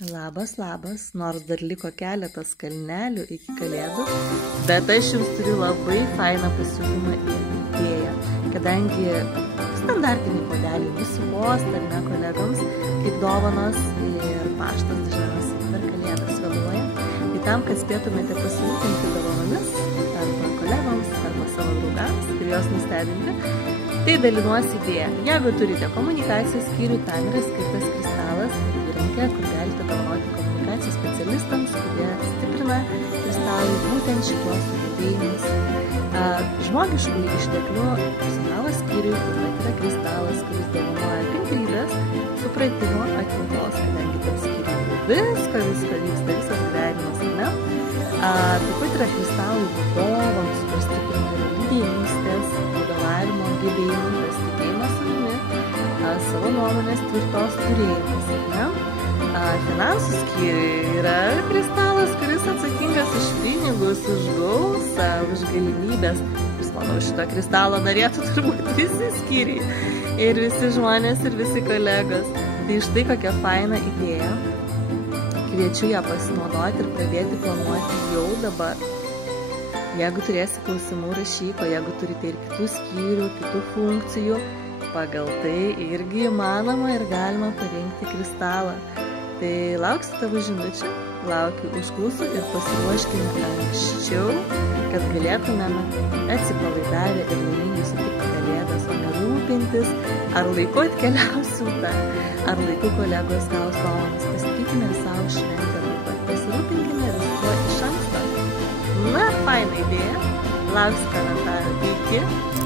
Labas, labas, nors dar liko keletas kalnelių iki kalėdų, bet aš jums turiu labai fainą pasiūlymą ir idėją, kadangi standartiniai puodeliai visumos, ar ne, kolegoms, kaip dovanos ir paštas dažniausiai per kalėdas vėluoja, tai tam, kad spėtumėte pasirūpinti dovanomis arba kolegoms, arba savo draugams ir jos nustebinti, tai dalinuosi idėją. Jeigu turite komunikacijos skyrių, tam yra skirtas kristalas įrankė, kur galite dovanoti komunikacijos specialistams, kurie stiprina kristalai būtent šitos sugebėjimus. Žmogiškų išteklių personalo skyriui taip pat yra kristalas, kuris dovanoja kantrybės, supratimo, atjautos, kadangi tam skyriui visko vyksta, visas gyvenimas, ar ne? Taip pat yra kristalai vadovams, kur stiprina yra lyderystės, vadovavimo gebėjimų, pasitikėjimas savimi, savo nuomonės tvirtos turėjimas, ar ne? Finansų skyriui yra kristalas, kuris atsakingas už pinigus, už gausą, už galimybės. Jūs, manau, šito kristalo norėtų turbūt visi skyriai ir visi žmonės ir visi kolegos. Tai štai kokia faina idėja. Kviečiu ją pasinaudoti ir pradėti planuoti jau dabar. Jeigu turėsi klausimų, rašyk, o jeigu turite ir kitų skyrių, kitų funkcijų, pagal tai irgi įmanoma ir galima parinkti kristalą. Tai lauksiu tavo žinučių, laukiu užklausų ir pasiruoškime anksčiau, kad galėtumėme atsipalaidavę ir laimingai sutikti kalėdas, o ne rūpintis, ar laiku atkeliausiu, ar laiku kolegos gaus dovanas. Pasitikime savo šventę taip pat, pasirūpinkime viskuo iš anksto. Na, faina idėja, lauksiu komentarų. Iki.